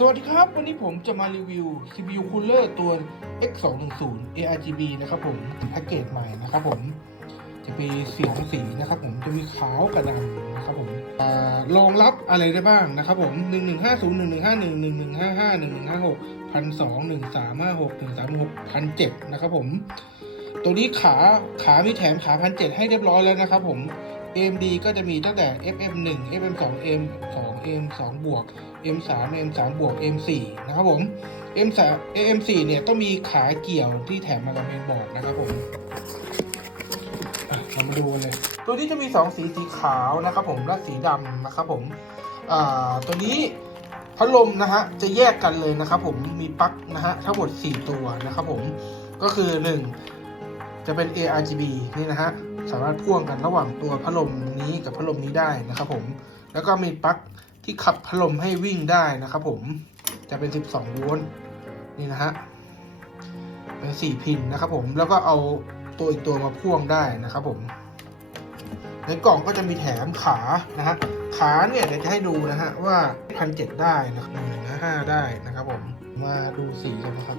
สวัสดีครับ วันนี้ผมจะมารีวิว CPU Cooler ตัว X210 ARGB นะครับผมแพ็กเกจใหม่นะครับผม จะมีสีของสีนะครับผมจะมีขาวกับดำนะครับผมรองรับอะไรได้บ้างนะครับผม1150 1151 1155 1156 1200 1356 1356 1007นะครับผม ตัวนี้ขาขามีแถมขา1,700ให้เรียบร้อยแล้วนะครับผม AMD ก็จะมีตั้งแต่ FM1 FM2 M2 M2 บวก M3 M3 บวก M4 นะครับผม M3 AM4 เนี่ยต้องมีขาเกี่ยวที่แถมมากับเมนบอร์ดนะครับผมเรามาดูกันเลย ตัวนี้จะมี 2 สีสีขาวนะครับผมและสีดำนะครับผมตัวนี้พัดลมนะฮะจะแยกกันเลยนะครับผมมีปลั๊กนะฮะทั้งหมด 4 ตัวนะครับผมก็คือ 1 จะเป็น ARGB นี่นะฮะ สามารถพ่วงกันระหว่างตัวพัดลมนี้กับพัดลมนี้ได้นะครับผม แล้วก็มีปลั๊กที่ขับพัดลมให้วิ่งได้นะครับผม จะเป็น 12 โวลต์นี่นะฮะ เป็น 4 พินนะครับผม แล้วก็เอาตัวอีกตัวมาพ่วงได้นะครับผม ในกล่องก็จะมีแถมขานะฮะ ขาเนี่ยเดี๋ยวจะให้ดูนะฮะว่าพันเจ็ดได้นะครับหนึ่งห้าได้นะครับผม มาดูสีกันนะครับ